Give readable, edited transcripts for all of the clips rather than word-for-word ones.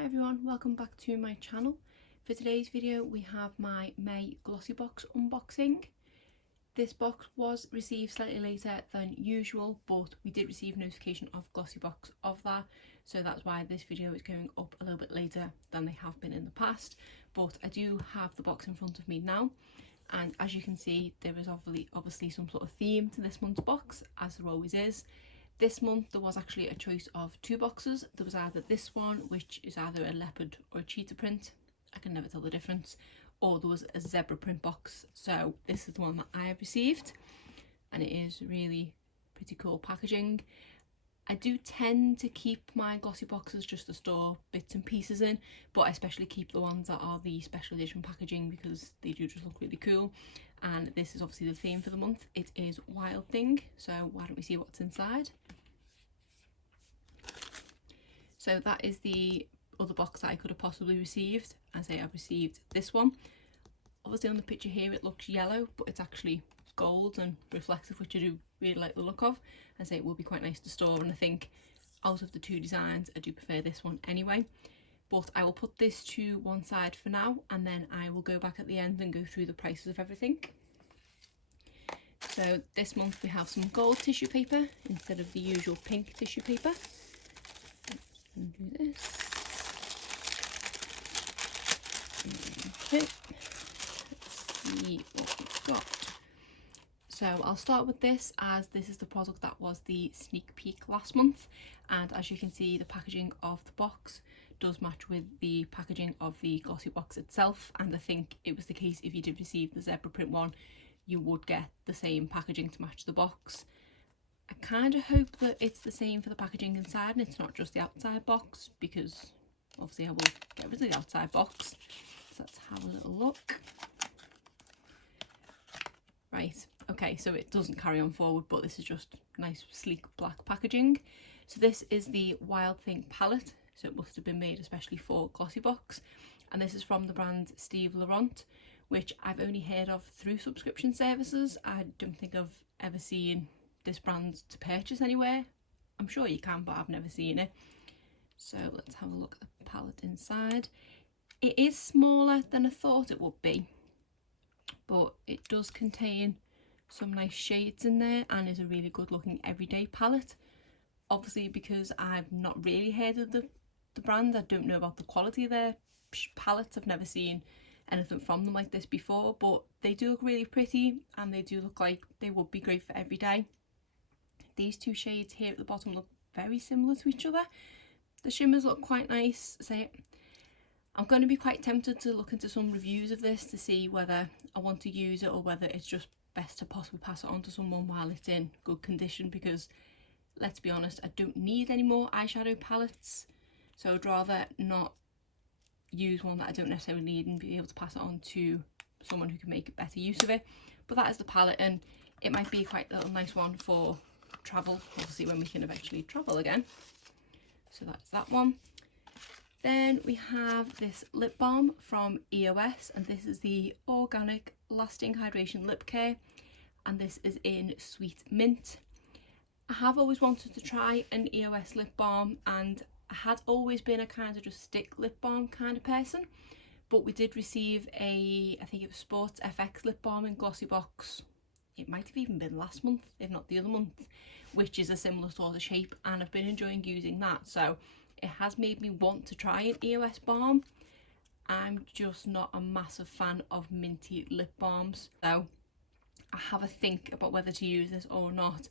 Hi everyone, welcome back to my channel. For today's video we have my May GLOSSYBOX unboxing. This box was received slightly later than usual, but we did receive notification of GLOSSYBOX of that, so that's why this video is going up a little bit later than they have been in the past. But I do have the box in front of me now, and as you can see there is obviously some sort of theme to this month's box, as there always is. This month there was actually a choice of two boxes. There was either this one, which is either a leopard or a cheetah print, I can never tell the difference, or there was a zebra print box. So this is the one that I have received, and it is really pretty cool packaging. I do tend to keep my glossy boxes just to store bits and pieces in, but I especially keep the ones that are the special edition packaging because they do just look really cool. And this is obviously the theme for the month. It is Wild Thing, so why don't we see what's inside. So that is the other box that I could have possibly received. I say I've received this one. Obviously on the picture here it looks yellow, but it's actually gold and reflective, which I do really like the look of. I say it will be quite nice to store, and I think out of the two designs I do prefer this one anyway. But I will put this to one side for now, and then I will go back at the end and go through the prices of everything. So this month we have some gold tissue paper instead of the usual pink tissue paper. Let's undo this. Okay, let's see what we've got. So I'll start with this, as this is the product that was the sneak peek last month, and as you can see the packaging of the box does match with the packaging of the GLOSSYBOX itself, and I think it was the case if you did receive the zebra print one you would get the same packaging to match the box. I kind of hope that it's the same for the packaging inside and it's not just the outside box, because obviously I will get rid of the outside box. So let's have a little look. Right, okay, so it doesn't carry on forward, but this is just nice sleek black packaging. So this is the Wild Thing palette, so it must have been made especially for GLOSSYBOX, and this is from the brand Steve Laurent, which I've only heard of through subscription services. I don't think I've ever seen this brand to purchase anywhere. I'm sure you can, but I've never seen it. So let's have a look at the palette inside. It is smaller than I thought it would be, but it does contain some nice shades in there and is a really good looking everyday palette. Obviously because I've not really heard of the brand, I don't know about the quality of their palettes. I've never seen anything from them like this before, but they do look really pretty and they do look like they would be great for every day. These two shades here at the bottom look very similar to each other. The shimmers look quite nice. I'm going to be quite tempted to look into some reviews of this to see whether I want to use it or whether it's just best to possibly pass it on to someone while it's in good condition, because let's be honest, I don't need any more eyeshadow palettes, so I'd rather not use one that I don't necessarily need and be able to pass it on to someone who can make better use of it. But that is the palette, and it might be quite a little nice one for travel, obviously when we can eventually travel again. So that's that one. Then we have this lip balm from EOS, and this is the Organic Lasting Hydration Lip Care, and this is in Sweet Mint. I have always wanted to try an EOS lip balm, and I had always been a kind of just stick lip balm kind of person, but we did receive I think it was Sports FX lip balm in GLOSSYBOX. It might have even been last month, if not the other month, which is a similar sort of shape, and I've been enjoying using that, so it has made me want to try an EOS balm. I'm just not a massive fan of minty lip balms, so I have a think about whether to use this or not.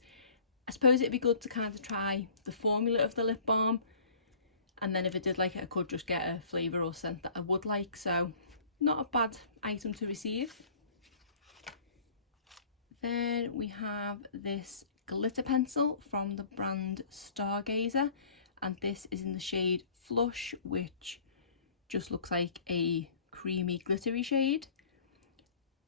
I suppose it'd be good to kind of try the formula of the lip balm, and then if I did like it I could just get a flavour or scent that I would like, so not a bad item to receive. Then we have this glitter pencil from the brand Stargazer, and this is in the shade Flush, which just looks like a creamy glittery shade.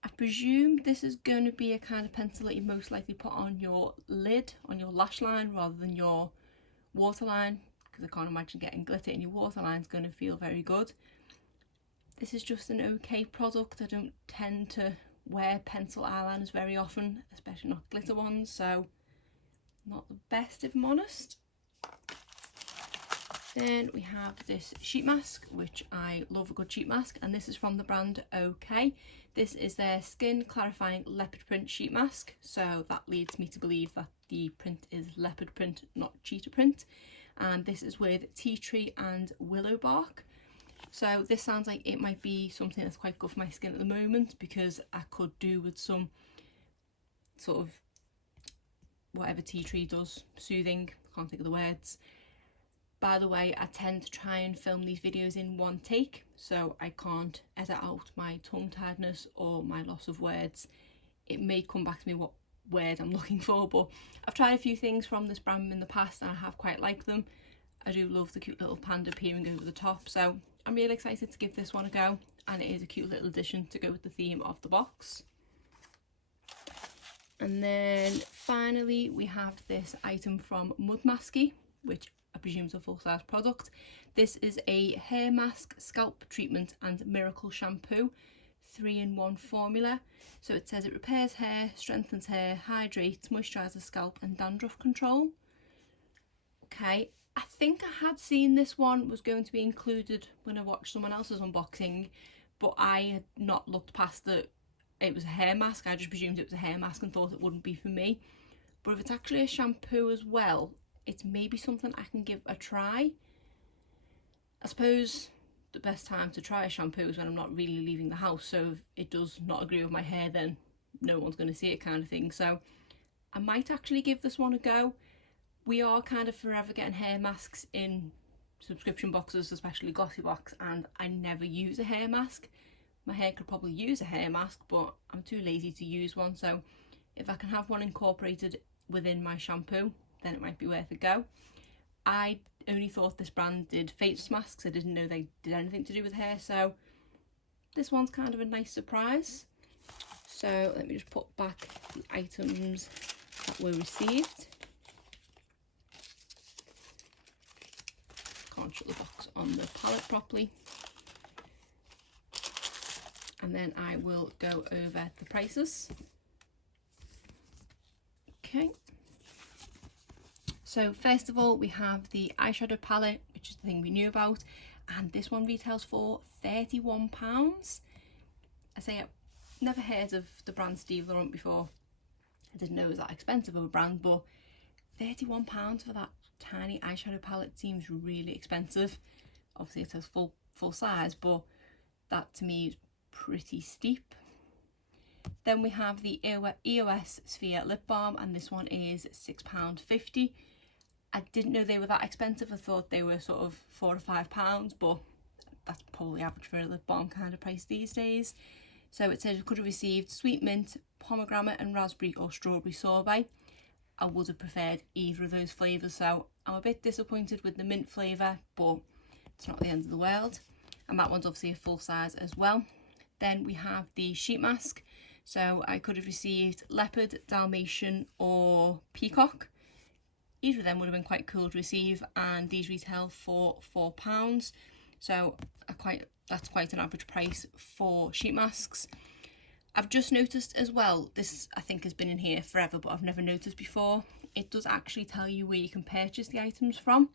I presume this is going to be a kind of pencil that you most likely put on your lid, on your lash line, rather than your waterline, because I can't imagine getting glitter in your waterline is going to feel very good. This is just an okay product. I don't tend to wear pencil eyeliners very often, especially not glitter ones, so not the best if I'm honest. Then we have this sheet mask, which I love a good sheet mask, and this is from the brand OK. This is their skin clarifying leopard print sheet mask, so that leads me to believe that the print is leopard print, not cheetah print. And this is with tea tree and willow bark. So this sounds like it might be something that's quite good for my skin at the moment, because I could do with some sort of whatever tea tree does, soothing, can't think of the words. By the way, I tend to try and film these videos in one take, so I can't edit out my tongue tiredness or my loss of words. It may come back to me what word I'm looking for, but I've tried a few things from this brand in the past and I have quite liked them. I do love the cute little panda peering over the top, so I'm really excited to give this one a go, and it is a cute little addition to go with the theme of the box. And then finally we have this item from Mudmasky, which I presume is a full-size product. This is a hair mask, scalp treatment and miracle shampoo 3-in-1 formula. So it says it repairs hair, strengthens hair, hydrates, moisturises scalp and dandruff control. Okay, I think I had seen this one was going to be included when I watched someone else's unboxing, but I had not looked past that it was a hair mask. I just presumed it was a hair mask and thought it wouldn't be for me. But if it's actually a shampoo as well, it's maybe something I can give a try. I suppose the best time to try a shampoo is when I'm not really leaving the house, so if it does not agree with my hair, then no one's going to see it, kind of thing. So I might actually give this one a go. We are kind of forever getting hair masks in subscription boxes, especially GLOSSYBOX, and I never use a hair mask. My hair could probably use a hair mask, but I'm too lazy to use one, so if I can have one incorporated within my shampoo, then it might be worth a go. I only thought this brand did face masks. I didn't know they did anything to do with hair, so this one's kind of a nice surprise. So let me just put back the items that were received. Can't shut the box on the palette properly. And then I will go over the prices. Okay. So first of all, we have the eyeshadow palette, which is the thing we knew about, and this one retails for £31. I say I've never heard of the brand Steve Laurent before. I didn't know it was that expensive of a brand, but £31 for that tiny eyeshadow palette seems really expensive. Obviously it says full size, but that to me is pretty steep. Then we have the EOS Sphere lip balm, and this one is £6.50. I didn't know they were that expensive. I thought they were sort of £4 to £5, but that's probably average for a lip balm kind of price these days. So it says you could have received sweet mint, pomegranate and raspberry or strawberry sorbet. I would have preferred either of those flavours, so I'm a bit disappointed with the mint flavour, but it's not the end of the world. And that one's obviously a full size as well. Then we have the sheet mask. So I could have received leopard, Dalmatian or peacock. Either of them would have been quite cool to receive, and these retail for £4. So that's quite an average price for sheet masks. I've just noticed as well, this I think has been in here forever, but I've never noticed before. It does actually tell you where you can purchase the items from.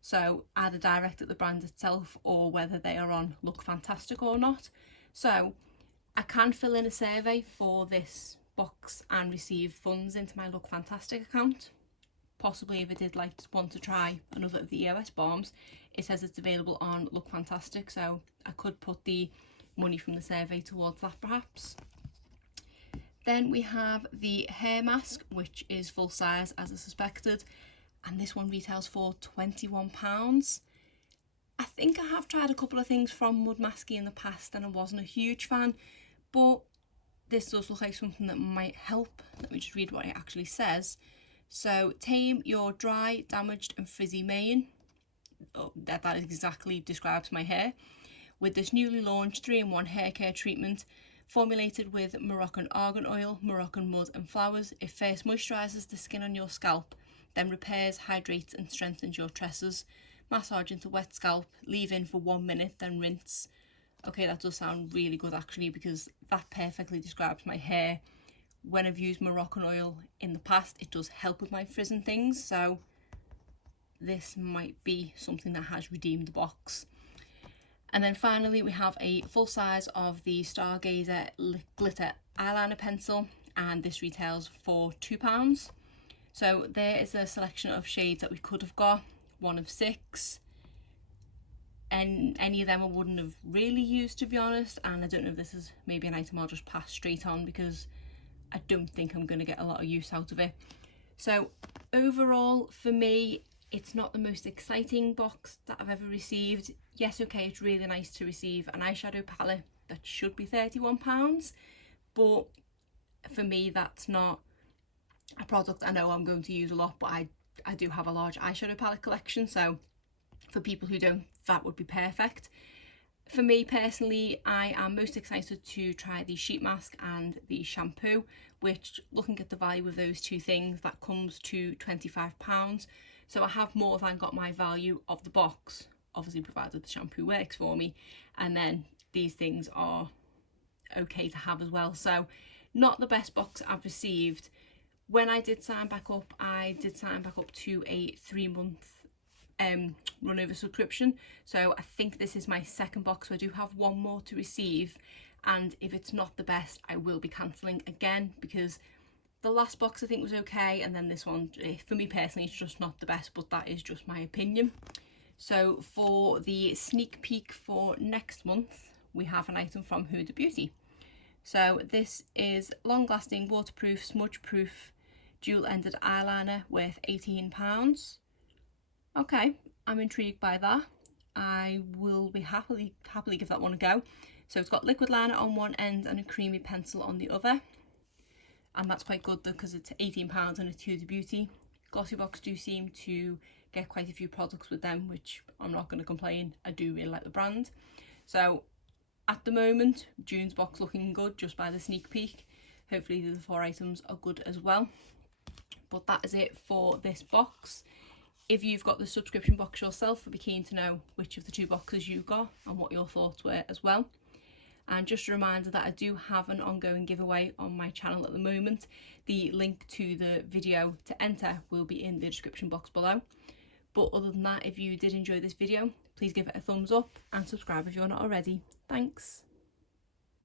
So either direct at the brand itself or whether they are on Look Fantastic or not. So I can fill in a survey for this box and receive funds into my Look Fantastic account. Possibly if I did want to try another of the EOS balms, it says it's available on Look Fantastic, so I could put the money from the survey towards that perhaps. Then we have the hair mask, which is full size as I suspected, and this one retails for £21. I think I have tried a couple of things from Mudmasky in the past and I wasn't a huge fan, but this does look like something that might help. Let me just read what it actually says. So, tame your dry, damaged and frizzy mane. Oh, that exactly describes my hair. With this newly launched 3-in-1 hair care treatment, formulated with Moroccan argan oil, Moroccan mud and flowers, it first moisturises the skin on your scalp, then repairs, hydrates and strengthens your tresses. Massage into wet scalp, leave in for 1 minute, then rinse. Okay, that does sound really good actually, because that perfectly describes my hair. When I've used Moroccan oil in the past, it does help with my frizz and things, so this might be something that has redeemed the box. And then finally we have a full size of the Stargazer glitter eyeliner pencil, and this retails for £2. So there is a selection of shades that we could have got, 1 of 6, and any of them I wouldn't have really used, to be honest, and I don't know if this is maybe an item I'll just pass straight on because I don't think I'm going to get a lot of use out of it. So overall for me, it's not the most exciting box that I've ever received. Yes, okay, it's really nice to receive an eyeshadow palette that should be £31, but for me that's not a product I know I'm going to use a lot, but I do have a large eyeshadow palette collection, so for people who don't, that would be perfect. For me personally, I am most excited to try the sheet mask and the shampoo, which, looking at the value of those two things, that comes to £25. So I have more than got my value of the box, obviously provided the shampoo works for me, and then these things are okay to have as well. So not the best box I've received. When I did sign back up, I did sign back up to a 3-month run over subscription, so I think this is my second box, so I do have one more to receive, and if it's not the best I will be cancelling again, because the last box I think was okay, and then this one, for me personally, it's just not the best, but that is just my opinion. So for the sneak peek for next month, we have an item from Huda Beauty. So this is long lasting, waterproof, smudge proof, dual ended eyeliner worth £18. Okay, I'm intrigued by that. I will be happily give that one a go. So it's got liquid liner on one end and a creamy pencil on the other, and that's quite good though because it's £18 and it's Huda Beauty. Glossybox do seem to get quite a few products with them, which I'm not going to complain. I do really like the brand. So at the moment, June's box looking good just by the sneak peek. Hopefully the other 4 items are good as well. But that is it for this box. If you've got the subscription box yourself, I'd be keen to know which of the 2 boxes you got and what your thoughts were as well. And just a reminder that I do have an ongoing giveaway on my channel at the moment. The link to the video to enter will be in the description box below. But other than that, if you did enjoy this video, please give it a thumbs up and subscribe if you're not already. Thanks.